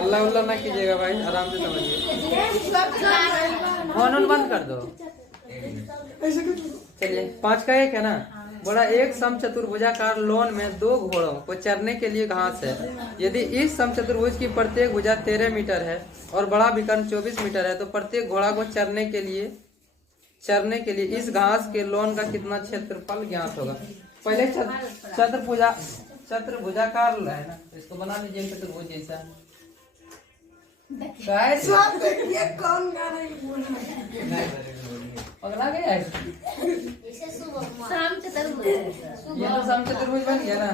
अल्लाह उल्लाह ना कीजिएगा भाई, आराम से समझिए। फोन बंद कर दो। चलिए 5 का 1 है ना। बोला एक समचतुर्भुजाकार लॉन में 2 घोड़ों को चरने के लिए घास है। यदि इस समचतुर्भुज की प्रत्येक भुजा 13 मीटर है और बड़ा विकर्ण 24 मीटर है, तो प्रत्येक घोड़ा को चरने के लिए इस घास के लॉन का कितना क्षेत्रफल ज्ञात होगा। पहले चतुर्भुजाकार है ना, इसको बना लीजिए चतुर्भुज जैसा। पगला गया है ये तो समचतुर्भुज बन गया ना।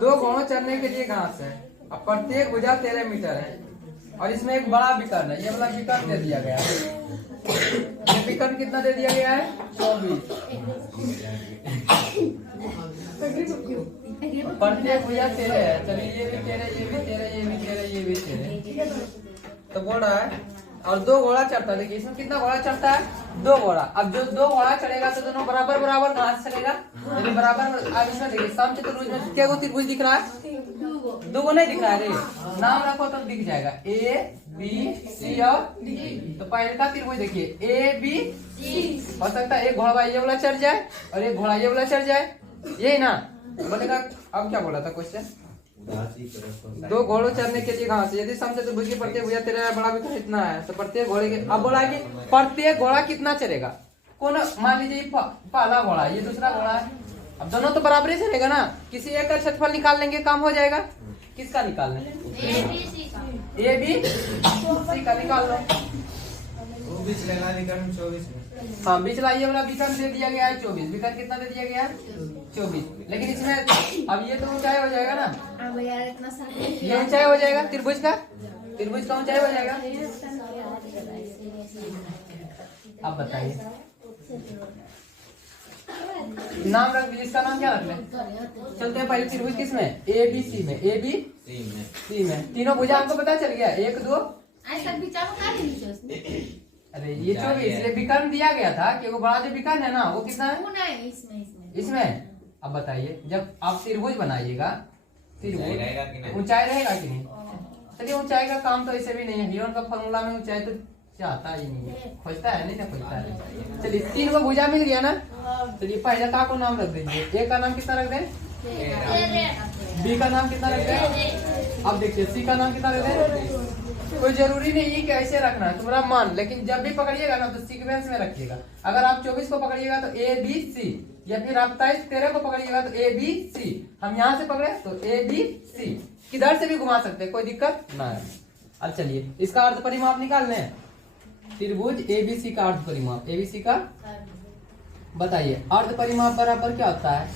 दो घोड़ों चरने के लिए घास है, अब प्रत्येक भुजा 13 मीटर है और इसमें एक बड़ा विकर्ण है। ये वाला विकर्ण दे दिया गया है। ये विकर्ण कितना दे दिया गया है? 24। प्रत्येक भुजा 13 है। चलिए ये भी 13, ये भी 13, ये भी 13, ये भी 13। तो बोल रहा है और 2 घोड़ा चढ़ता है। देखिए इसमें कितना घोड़ा चढ़ता है? 2 घोड़ा। अब जो 2 घोड़ा चढ़ेगा तो दोनों बराबर बराबर घास चलेगा। यदि बराबर, अब इसमें देखिए समचतुर्भुज में क्या त्रिभुज दिख रहा है? 2 नहीं दिख रहा है रे। नाम रखो तो दिख जाएगा A B C और D। तो पहले का त्रिभुज देखिए A B C। हो सकता है एक घोड़ा ये वाला चढ़ जाए और एक घोड़ा ये वाला चढ़ जाए, यही ना बोलेगा। अब क्या बोला था क्वेश्चन? 2 घोड़ों चरने के लिए घास। यदि समचतुर्भुज की प्रत्येक भुजा 13 बड़ा विकर्ण इतना है, तो प्रत्येक घोड़े के, अब बोला कि प्रत्येक घोड़ा कितना चलेगा। कौन, मान लीजिए पहला घोड़ा, ये दूसरा घोड़ा है। अब दोनों तो बराबर ही चलेगा ना। किसी एक का क्षेत्रफल निकाल लेंगे, काम हो जाएगा। किसका निकालना है? A B C का निकाल लो। हाँ बिचला ये वाला विकर्ण दे दिया गया है 24। विकर्ण कितना दे दिया गया है? 24। लेकिन इसमें अब ये तो ऊंचाई हो जाएगा ना, ये ऊंचाई हो जाएगा त्रिभुज का ऊंचाई हो जाएगा। अब बताइए नाम रख दीजिए। इसका नाम क्या रख लें? चलते हैं पहले त्रिभुज किसमें? A B C में। A B C में तीनों भुजा हमको पता चल गया। 1 2। अरे ये 24 ये विकर्ण दिया गया था कि वो बड़ा जो विकर्ण है ना वो कितना है? इसमें। अब बताइए जब आप त्रिभुज बनाइएगा, त्रिभुज ऊंचाई रहेगा कि नहीं? चलिए ऊंचाई का काम तो ऐसे भी नहीं है। हीरोन का फॉर्मूला में ऊंचाई तो चाहता ही नहीं है, खोजता है नहीं ना खोजता है। चलिए 3 को भुजा मिल गया ना। चलिए पहले का को नाम रख दीजिए। A का नाम कितना रख दें? B का नाम कितना रख दें? अब देखिए C का नाम कितना रख दें? कोई जरूरी नहीं है कि ऐसे रखना है, तुम्हारा मन। लेकिन जब भी पकड़िएगा ना तो सीक्वेंस में रखिएगा। अगर आप 24 को पकड़िएगा तो A B C, या फिर आप 23 13 को पकड़िएगा तो A B C। हम यहाँ से पकड़े तो A B C, किधर से भी घुमा सकते हैं, कोई दिक्कत ना है। अब चलिए इसका अर्ध परिमाप निकाल लें। त्रिभुज ABC का अर्ध परिमाप, ABC का बताइए अर्ध परिमाप बराबर क्या होता है?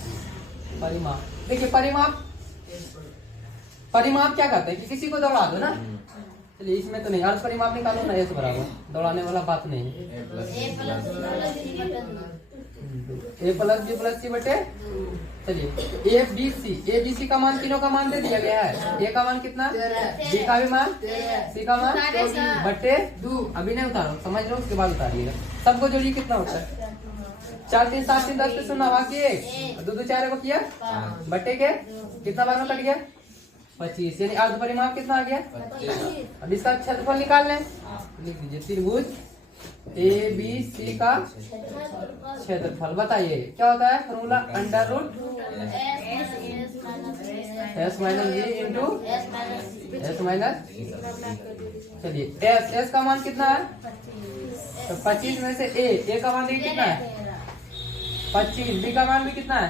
परिमाप देखिए परिमाप क्या करते हैं कि किसी को दौड़ा दो ना। चलिए इसमें तो नहीं, अर्ध परिमाप निकालो ना। S बराबर दौड़ाने वाला बात नहीं। A plus B plus C बटे। चलिए A B C का मान तीनों का मान दे दिया गया है। A का मान कितना? B का भी मान, C का मान बटे 2। अभी नहीं उतारो, समझ लो उसके बाद उतारिएगा। सबको जोड़िए कितना होता है? 4 3 7 3 10 पे 0 बाकी 1 2 2 4 को किया बटे के कितना भाग में कट गया? 25। यानी अर्ध परिमाप कितना आ गया? 25। अब इसका क्षेत्रफल निकाल लें। लिख दीजिए त्रिभुज ABC का क्षेत्रफल। बताइए क्या होता है formula? Under root S minus V into S minus. चलिए S का मान कितना है? तो 25 में से A का मान कितना है? 25। B का मान भी कितना है?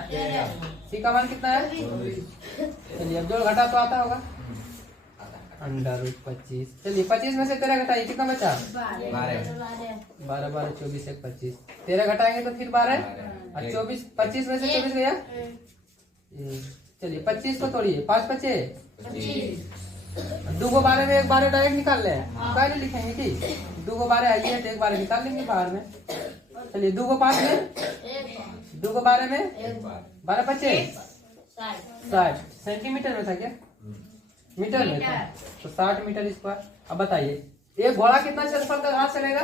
C का मान कितना है? चलिए अब जोड़ घटा तो आता होगा। Under root 25। चलिए 25 में से 13 घटाइए, कितना बचा? 12 12 24 1 25। 13 घटाएंगे तो फिर 12 और 24। 25 में से 24 गया। चलिए 25 को तोड़िए, 5 बचे 2 को 12 में 1 12 डायरेक्ट निकाल ले। पहले लिखेंगे कि 2 को 12 आई है तो 1 12 निकाल लेंगे बाहर में। चलिए 2 को 5 में, 2 को 12 में 12 बचे 60। सेंटीमीटर में था क्या? मीटर में था तो 60 मीटर स्क्वायर। अब बताइए एक घोड़ा कितना क्षेत्रफल का घास चलेगा?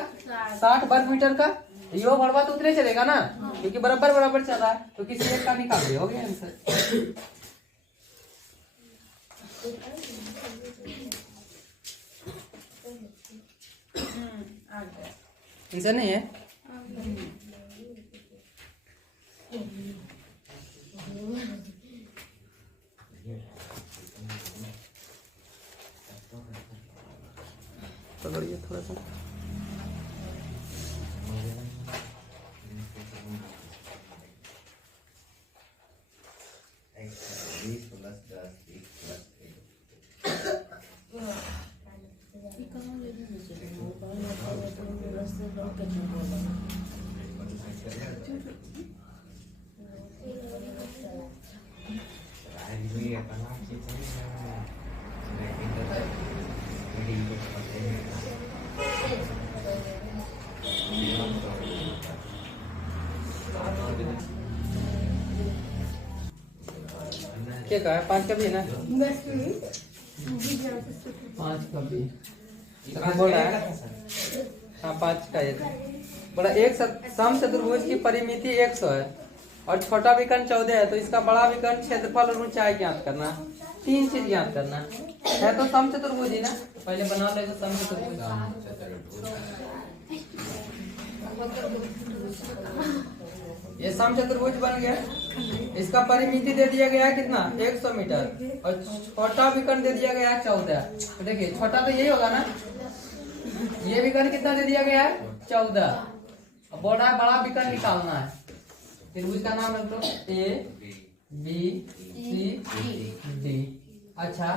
60 वर्ग मीटर का। यो घोड़ा तो उतने चलेगा ना क्योंकि बराबर बराबर चल रहा है। तो किसी एक का निकाल दिया, हो गया आंसर। इनसे नहीं है। पकड़िए थोड़ा सा। क्या कहा है? 5 का भी है ना? 5 का भी बोल रहा है। हाँ 5 का है बड़ा। एक समचतुर्भुज की परिमिति 100 है और छोटा विकर्ण 14 है, तो इसका बड़ा विकर्ण क्षेत्रफल और ऊंचाई ज्ञात करना। 3 चीज ज्ञात करना है। तो समचतुर्भुज ही ना, पहले बना ले तो समचतुर्भुज। ये समचतुर्भुज बन गया। इसका परिमिति दे दिया गया है कितना? 100 मीटर और छोटा विकर्ण दे दिया गया है 14। तो देखिए छोटा तो यही होगा ना। ये विकर्ण कितना दे दिया गया है? 14। अब बोल रहा है बड़ा विकर्ण निकालना है। त्रिभुज का नाम रख दो A B C D। अच्छा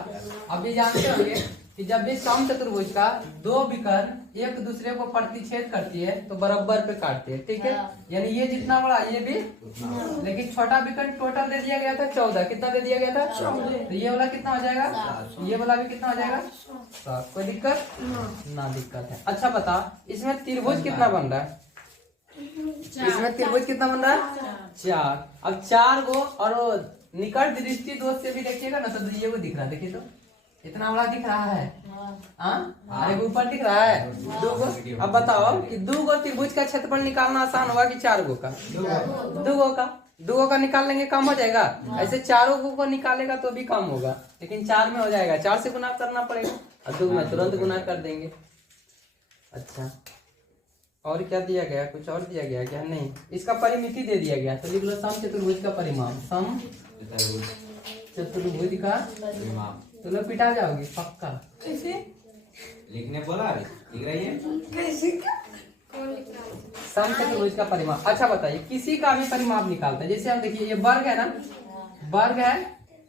अब ये जानते होंगे कि जब भी समचतुर्भुज का 2 विकर्ण एक दूसरे को प्रतिच्छेद करती है तो बराबर पे काटते हैं, ठीक है। यानी ये जितना बड़ा ये भी, लेकिन छोटा विकर्ण टोटल दे दिया गया था 14। कितना दे दिया गया था? तो ये वाला कितना हो जाएगा? ये वाला भी कितना हो जाएगा? 7। कोई दिक्कत ना? दिक्कत है। अच्छा बता, इसमें त्रिभुज कितना बन रहा है? इसमें त्रिभुज कितना बन रहा है? 4। अब 4 को और निकट दृष्टि दोष से भी देखिएगा ना तो ये को दिख रहा है। देखिए तो इतना बड़ा दिख रहा है। हाँ ऊपर दिख रहा है 2 गो। अब बताओ कि 2 गो त्रिभुज का क्षेत्रफल निकालना आसान होगा कि 4 गो का? 2 गो का। 2 गो का निकाल लेंगे कम हो जाएगा। ऐसे 4 गो को निकालेगा तो भी कम होगा, लेकिन 4 में हो जाएगा। 4 से गुना करना पड़ेगा और 2 में तुरंत गुना कर देंगे। अच्छा और क्या दिया गया? कुछ और दिया गया क्या? नहीं। इसका परिमिति दे दिया गया तो लिख लो समचतुर्भुज का परिमाण। समचतुर्भुज का परिमाण। तो लोग पिटा जाओगे पक्का। कैसे लिखने बोला? लिख रही है समचतुर्भुज का परिमाप। अच्छा बताइए किसी का भी परिमाप निकालते हैं। जैसे हम देखिए ये वर्ग है ना, वर्ग है।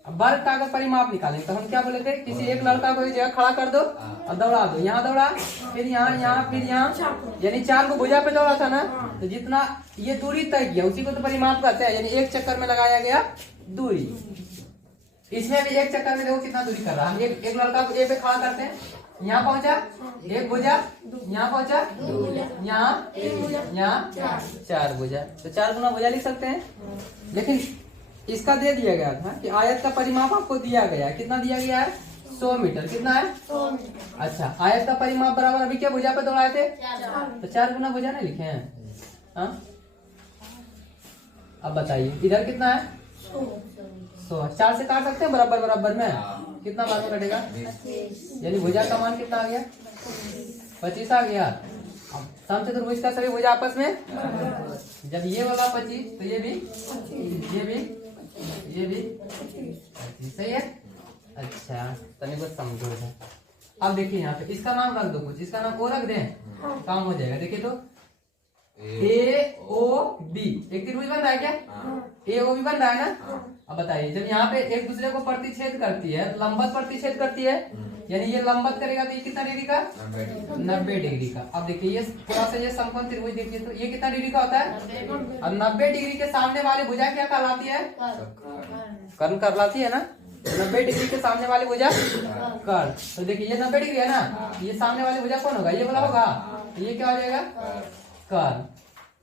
वर्ग का अगर परिमाप निकालेंगे तो हम क्या बोले थे? किसी एक लड़का को एक जगह खड़ा कर दो और दौड़ा दो। यहाँ दौड़ा, फिर यहाँ फिर यहाँ, यानी 4 को भुजा पे दौड़ा था ना। तो जितना ये दूरी तय किया उसी को तो परिमाप कहते हैं। यानी एक चक्कर में लगाया गया दूरी। इसमें भी एक चक्कर में देखो कितना दूरी कर रहा है। हम एक लड़का को ए पे खड़ा करते हैं, यहाँ पहुंचा एक भुजा, यहाँ पहुंचा यहाँ 4 भुजा। तो 4 गुना भुजा लिख सकते हैं। लेकिन इसका दे दिया गया था कि आयत का परिमाप आपको दिया गया है। कितना दिया गया है? 100 मीटर। कितना है? 100 मीटर। अच्छा आयत का परिमाप बराबर अभी क्या भुजा पे दौड़ाए थे? 4। तो 4 गुना भुजा नहीं लिखे हैं? हाँ अब बताइए इधर कितना है? 100। 4 से काट सकते हैं बराबर बराबर में। कितना बार में कटेगा? यानी भुजा का मान कितना आ गया? 25 आ गया। अब समचतुर्भुज का सभी भुजा आपस में जब ये वाला 25 तो ये भी 25। सही है। अच्छा तनिक कुछ समझो। अब देखिए यहाँ पे इसका नाम रख दो कुछ। इसका नाम ओ रख दें, काम हो जाएगा। देखिए तो AOB एक त्रिभुज बन रहा है क्या? AOB बन रहा है ना। अब बताइए जब यहाँ पे एक दूसरे को प्रतिच्छेद करती है, लंबवत प्रतिच्छेद करती है, यानी ये लंबवत करेगा तो ये कितना डिग्री का? 90 डिग्री का। अब देखिए ये थोड़ा सा ये समकोण त्रिभुज देखिए तो ये कितना डिग्री का होता है? अब 90 डिग्री के सामने वाली भुजा क्या कहलाती है? कर्ण कहलाती है ना। 90 डिग्री के सामने वाली भुजा कर्ण। तो देखिए ये 90 डिग्री है ना, ये सामने वाली भुजा कौन होगा? ये वाला होगा। ये क्या हो जाएगा? कर्ण।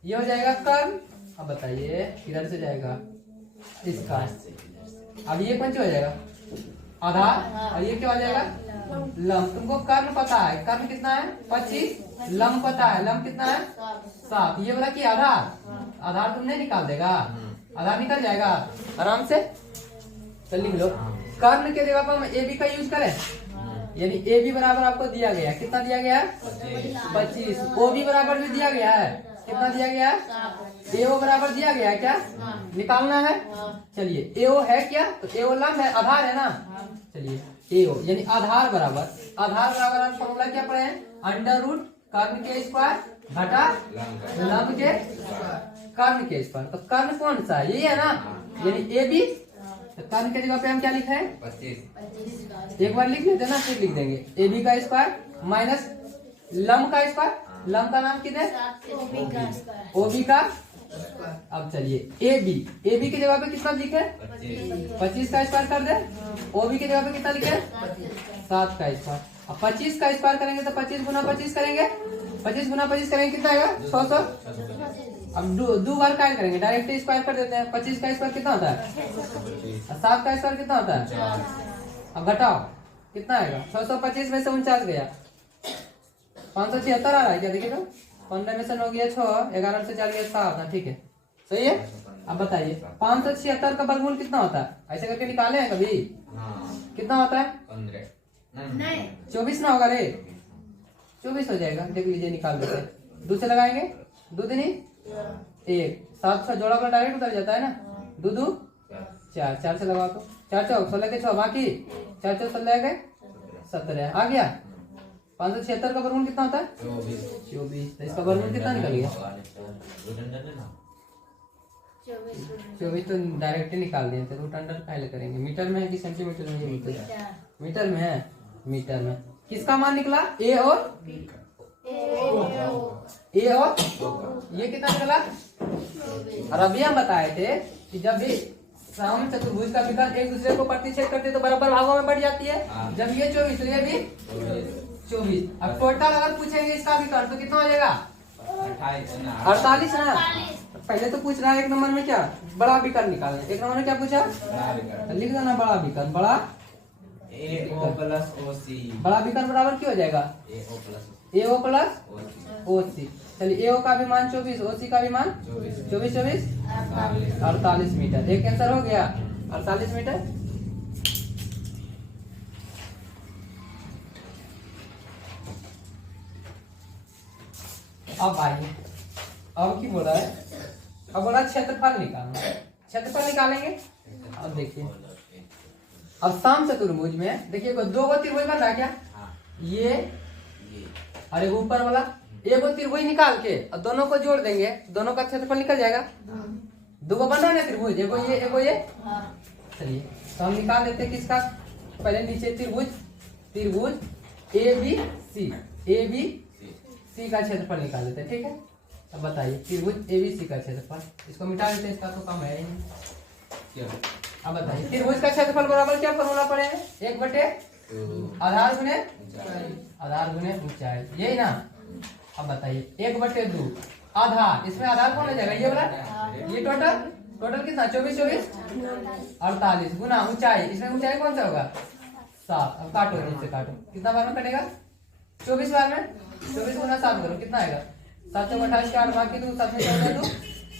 ये हो जाएगा कर्ण। अब बताइए इधर से जाएगा इसका। अब ये कौन सा हो जाएगा? आधार। और ये क्या हो जाएगा? लंब। तुमको कर्ण पता है, कर्ण कितना है? 25। लंब पता है, लंब कितना है? 7। ये बोला कि आधार। आधार तुम नहीं निकाल देगा? आधार निकल जाएगा आराम से। चल लिख लो कर्ण के जगह पर हम ए बी का यूज करें, यानी ए बी बराबर आपको दिया गया, कितना दिया गया है 25। ओ बी बराबर भी दिया गया है, कितना दिया गया है, ए ओ बराबर दिया गया है, क्या निकालना है। चलिए ए ओ है क्या, तो ए ओ लंब है, आधार है ना। चलिए ए ओ यानी आधार बराबर हम फॉर्मूला क्या पढ़े हैं, अंडर रूट कर्ण के स्क्वायर घटा लंब के कर्ण के स्क्वायर। तो कर्ण कौन सा है, यही है ना, यानी ए बी। तो कर्ण के जगह पे हम क्या लिखे हैं 25। एक बार लिख लेते ना, फिर लिख देंगे ए बी का स्क्वायर माइनस लंब का स्क्वायर। लंब का नाम कितने, ओ बी का। अब चलिए ए बी की जगह पे कितना लिखे 25 का स्क्वायर कर दे। ओ बी की जगह पे कितना लिखे 7 का स्क्वायर। अब 25 का स्क्वायर करेंगे तो 25 गुना 25 करेंगे, 25 गुना 25 करेंगे कितना आएगा 100। अब दो बार क्या करेंगे, डायरेक्ट स्क्वायर कर देते हैं। 25 का स्क्वायर कितना होता है 7 का स्क्वायर कितना होता है। अब घटाओ कितना आएगा 625 में से 49 गया 576 आ रहा है क्या, देखिए तो 15 में से 9 गया 6, 11 से 4 गया 7। ठीक है सही है। अब बताइए 576 का वर्गमूल कितना होता है, ऐसे करके निकाले हैं कभी, कितना होता है 24 ना होगा रे, 24 हो जाएगा। देख लीजिए निकाल देते हैं, 2 से लगाएंगे, 2 दूनी 1, 7 से जोड़ा डायरेक्ट उतर जाता है ना, 2 2 4, 4 से लगाओ तो 4 चौक 16 के 6, बाकी 4 चौक 16 गए 17 आ गया। 576 का वर्गमूल कितना होता है 24। तो इसका वर्गमूल कितना निकल गया 24। तो डायरेक्ट निकाल दिए थे, रूट अंडर पहले करेंगे। मीटर में है कि सेंटीमीटर में, मीटर में है, मीटर में। किसका मान निकला ए और ये कितना निकला। और अभी हम बताए थे कि जब भी सम चतुर्भुज का विकर्ण एक दूसरे को प्रतिच्छेद करते तो बराबर भागों में बढ़ जाती है। जब ये 24 तो ये भी 24। अब टोटल अगर पूछेंगे इसका विकर्ण तो कितना हो जाएगा 48 ना। पहले तो पूछ रहा है एक नंबर में क्या बड़ा विकर्ण निकालना, एक नंबर में क्या पूछा लिख देना बड़ा विकर्ण। बड़ा बड़ा विकर्ण बराबर क्या हो जाएगा ए ओ प्लस ओ सी। चलिए ए ओ का भी मान 24, ओ सी का भी मान 24 48 मीटर। एक आंसर हो गया 48 मीटर। अब आइए, अब की बोला है, अब बोला क्षेत्रफल निकालना। क्षेत्रफल निकालेंगे। अब देखिए अब सम चतुर्भुज में देखिए दो गो त्रिभुज बन रहा है क्या, ये और एक ऊपर वाला। एक त्रिभुज निकाल के और दोनों को जोड़ देंगे, दोनों का क्षेत्रफल निकल जाएगा। दो गो बन रहा है त्रिभुज, एगो ये। चलिए तो हम निकाल देते हैं किसका, पहले नीचे त्रिभुज ए बी सी का क्षेत्रफल निकाल देते हैं। ठीक है अब बताइए त्रिभुज ए बी सी का क्षेत्रफल, इसको मिटा देते हैं, इसका तो कम है ही। अब बताइए त्रिभुज का क्षेत्रफल बराबर क्या फॉर्मूला पड़े हैं 1/, आधार गुने ऊंचाई, यही ना। अब बताइए 1/2 आधार, इसमें आधार कौन हो जाएगा ये वाला, ये टोटल कितना 24 48 गुना ऊंचाई, इसमें ऊंचाई कौन सा होगा 7। अब काटो नीचे काटो, कितना बार में कटेगा 24 बार में, 24 गुना 7 करो कितना आएगा 7 से 28 के 8 बाकी 2 7 में 2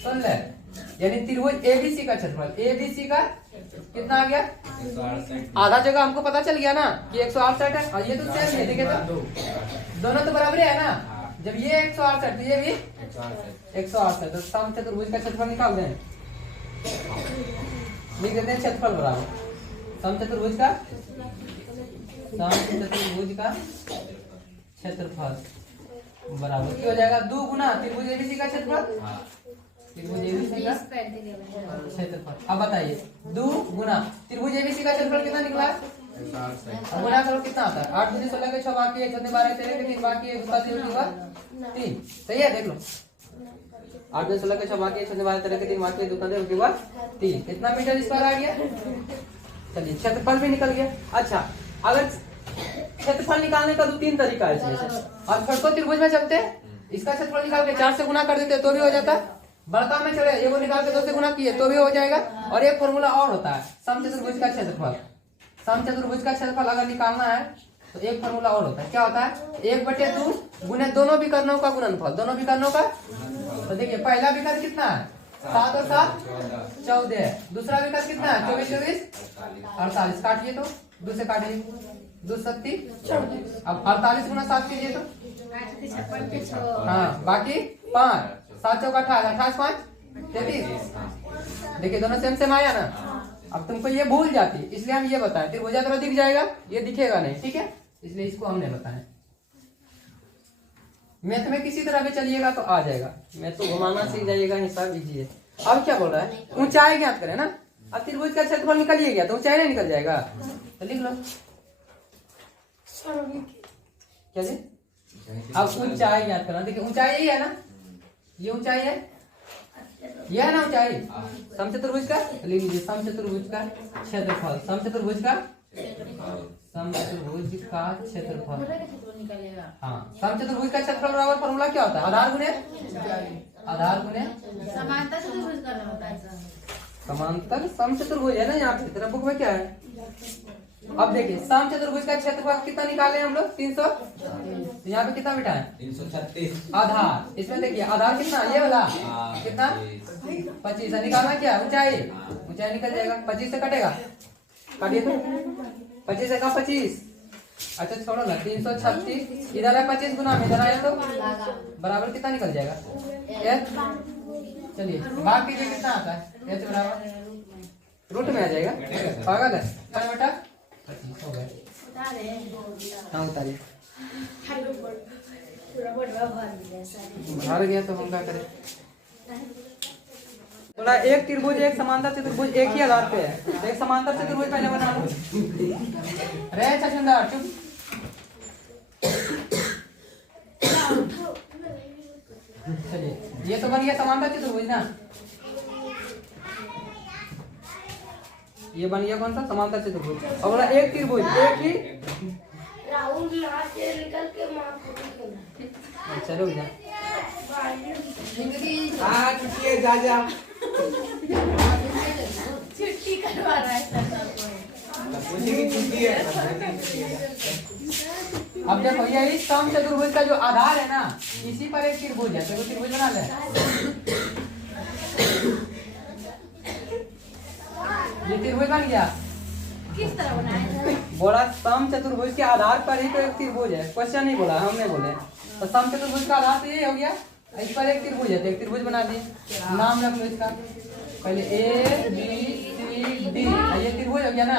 16। यानी त्रिभुज एबीसी का क्षेत्रफल, एबीसी का कितना आ गया 168। आधा जगह हमको पता चल गया ना कि 168 है, और ये तो सेम है, देखिए तो दोनों तो बराबर है ना। जब ये 168 तो ये भी 168, तो सम चतुर्भुज का क्षेत्रफल निकाल दें, लिख देते हैं क्षेत्रफल बराबर सम चतुर्भुज का क्षेत्रफल बराबर क्या हो जाएगा 2 गुना त्रिभुज एबीसी का क्षेत्रफल, त्रिभुज एबीसी का क्षेत्रफल। अब बताइए 2 गुना त्रिभुज एबीसी का क्षेत्रफल कितना निकला है, अब गुना करो कितना आता है 8 दूनी 16 के 6 बाकी 1 12 13 के 3 बाकी 1 3। सही है देख लो 8 दूनी 16 के 6 बाकी 1 12 13 के 3 बाकी 2 के बाद 3, कितना मीटर स्क्वायर आ गया। चलिए क्षेत्रफल भी निकल गया। अच्छा अगर क्षेत्रफल निकालने का 2-3 तरीका है इसमें, और छोटो त्रिभुज में चलते इसका क्षेत्रफल निकाल के 4 से गुना कर देते तो भी हो जाता, बड़का में चले ये वो निकाल के 2 से गुना किए तो भी हो जाएगा। और एक फॉर्मूला और होता है सम चतुर्भुज का क्षेत्रफल, सम चतुर्भुज का क्षेत्रफल अगर निकालना है तो एक फॉर्मूला और होता है, क्या होता है 1/2 गुने दोनों विकर्णों का गुणनफल, दोनों विकर्णों का। तो देखिए पहला विकर्ण कितना है 7 और 7 14। दूसरा विकल्प कितना है? 24 24 48। काटिए तो 2 से काटिए, 2 7 अब 48 गुना 7 कीजिए तो हाँ, बाकी 5 7 चौका 28, 28 5 33। देखिए दोनों सेम सेम आया ना। अब तुमको ये भूल जाती, इसलिए हम ये बताएं। त्रिभुजा तरह दिख जाएगा, ये दिखेगा नहीं, ठीक है, इसलिए इसको हमने बताया। मैथ में किसी तरह भी चलिएगा तो आ जाएगा, मैथ तो घुमाना सीख जाइएगा, हिसाब इजी है। अब क्या बोल रहा है? ऊंचाई ज्ञात करें ना। अब त्रिभुज का क्षेत्रफल निकल ही गया तो ऊंचाई नहीं निकल जाएगा, तो लिख लो क्या जी। अब ऊंचाई ज्ञात करना। देखिए ऊंचाई यही है ना, ये ऊंचाई है, ये है ना ऊंचाई समचतुर्भुज का। लिख लीजिए समचतुर्भुज का क्षेत्रफल, समचतुर्भुज का क्षेत्रफल। हाँ, समचतुर्भुज का क्षेत्रफल बराबर फॉर्मूला क्या होता है? आधार गुणे समांतर समचतुर्भुज है ना। यहाँ पे तेरा बुक में क्या है? अब देखिए समचतुर्भुज का क्षेत्रफल कितना निकाले हम लोग? 300। यहाँ पे कितना बिठा है? 336 आधार। इसमें देखिए आधार कितना, ये वाला कितना 25 है। निकालना क्या? ऊंचाई निकल जाएगा, 25 से कटेगा, काटिए तो 25 से का 25। अच्छा छोड़ो ना, 336 इधर है 25 गुना में, इधर आया तो बराबर कितना निकल जाएगा? एच। चलिए भाग कीजिए, कितना आता है? एच बराबर रूट में आ जाएगा, पागल है बेटा। 25 हो गए। हाँ उतारिए, भर गया तो हम क्या करें? बोला एक त्रिभुज एक समांतर चतुर्भुज एक ही आधार पे है, तो एक समांतर चतुर्भुज पहले बना लो। रे छछुंदर चुप। चलिए ये तो बन गया समांतर चतुर्भुज ना, ये बन गया कौन सा? समांतर चतुर्भुज। और बोला एक त्रिभुज एक ही। चलो भैया जा छुट्टी करवा रहा है। अब देखो यही समचतुर्भुज का जो आधार है ना, इसी पर एक त्रिभुज है, तो त्रिभुज बना ले। ये त्रिभुज बन गया। किस तरह बनाया? बोला समचतुर्भुज के आधार पर ही तो एक त्रिभुज है। क्वेश्चन नहीं बोला, हमने बोले तो समचतुर्भुज का आधार तो ये हो गया, इस पर एक त्रिभुज है तो एक त्रिभुज बना दिए। नाम रख लो इसका, पहले ए बी सी डी, ये त्रिभुज हो गया ना,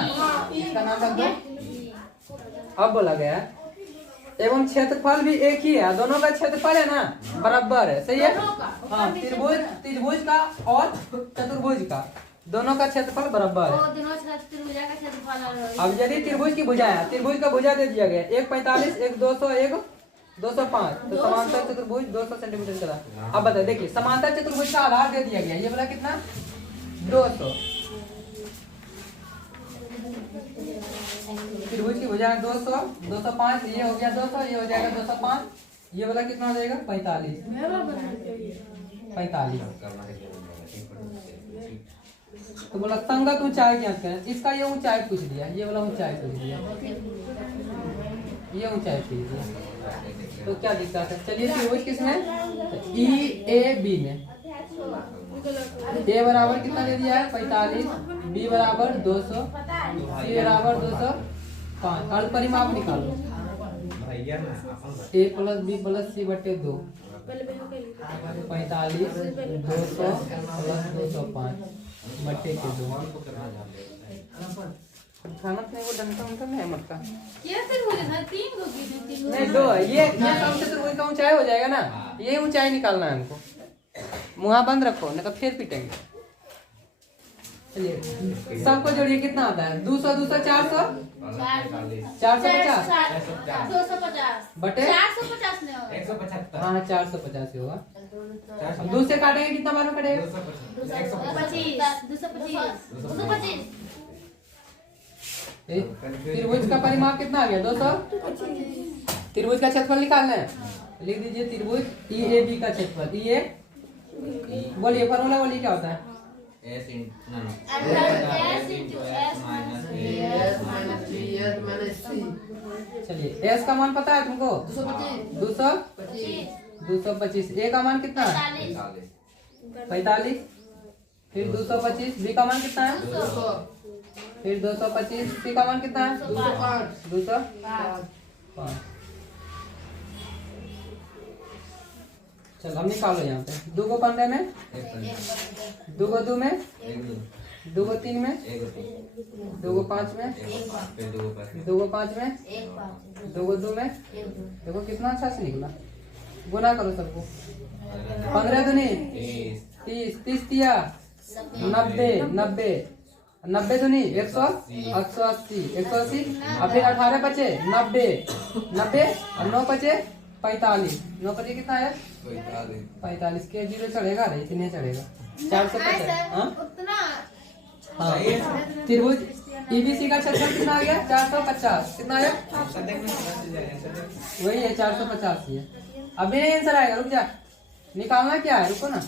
इसका नाम रख दो। अब बोला गया एवं क्षेत्रफल भी एक ही है, दोनों का क्षेत्रफल है ना बराबर है, सही है। हाँ त्रिभुज का और चतुर्भुज का दोनों का क्षेत्रफल बराबर है। अब यदि त्रिभुज की भुजा है, त्रिभुज का भुजा दे दिया गया, एक 45 एक 200 एक 205, तो समांतर चतुर्भुज 200 सेंटीमीटर चला। अब बताइए, देखिए समांतर चतुर्भुज का आधार दे दिया गया, ये बोला कितना 200। त्रिभुज की भुजा 200 205, ये हो गया 200, ये हो जाएगा 205, ये वाला कितना हो जाएगा 45। तो बोला संगत ऊंचाई ज्ञात करें। इसका ये ऊंचाई पूछ दिया, ये वाला ऊंचाई पूछ दिया, ये ऊंचाई पूछ दिया, तो क्या दिक्कत है? चलिए त्रिभुज किसमें? ई ए बी में। ए बराबर कितना दे दिया है 45, बी बराबर 200, सी बराबर 205। अर्ध परिमाप निकालो, ए प्लस बी प्लस सी बटे 2, 45 200 प्लस 205 बटे के 2। खाना तो वो डंटा उनका नहीं मत का, ये त्रिभुज है, 3 को की 3 नहीं 2 ये समचतुर्भुज का ऊंचाई हो जाएगा ना, ये ऊंचाई निकालना है हमको। मुंह बंद रखो नहीं तो फिर पीटेंगे। चलिए सबको जोड़िए, कितना आता है? 200 200 400 450 250 बटे 450 नहीं होगा 175। हाँ 450 ही होगा। अब 2 से काटेंगे कितना बार में कटेगा? 225 त्रिभुज का परिमाप कितना आ गया? 200। त्रिभुज का क्षेत्रफल निकालना है, लिख दीजिए त्रिभुज ई ए बी का क्षेत्रफल। ई ए बोलिए फॉर्मूला बोलिए क्या होता है? चलिए एस का मान पता है तुमको? 225। ए का मान कितना है? 45। फिर 225 बी का मान कितना है? 200 फिर 225 सी का मान कितना है? 205 205। चल हम निकालो यहाँ पे 2 को 15 में, 2 को 2 में, 2 को 3 में, 2 को 5 में, 2 को 5 में, 2 को 2 में। देखो कितना अच्छा से निकला। गुना करो सबको। 15 दूनी 30, 30 दिया 90, 90, 90 दूनी 180, 180। और फिर 18 बचे 90, 90 और 9 बचे 45। 9 बचे कितना है? 45 के 0 चढ़ेगा रे, इतने चढ़ेगा 450। हाँ उतना हाँ। त्रिभुज ईबीसी का क्षेत्रफल कितना आ गया? 450। कितना है? वही है 450 ही है। अभी नहीं आंसर आएगा, रुक जा। निकालना क्या है? रुको ना,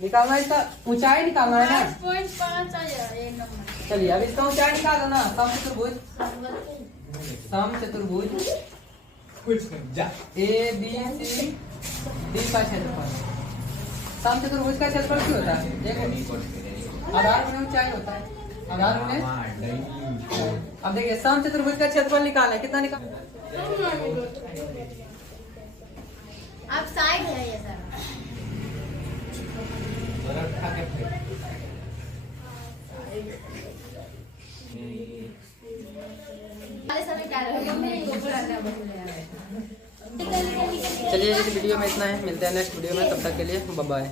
निकालना इसका ऊंचाई निकालना है ना। 5.5 आया ये नंबर। चलिए अब इसका ऊंचाई निकालो ना। समचतुर्भुज, समचतुर्भुज जा ए बी सी डी का क्षेत्रफल। समचतुर्भुज का क्षेत्रफल क्या होता है? देखो आधार गुणे ऊंचाई होता है। आधार गुणे। अब देखिए समचतुर्भुज का क्षेत्रफल निकालें। कितना निकाल? आप साइड है ये सर। समय क्या चलिए इस वीडियो में इतना है। मिलते हैं नेक्स्ट वीडियो में, तब तक के लिए बाय बाय।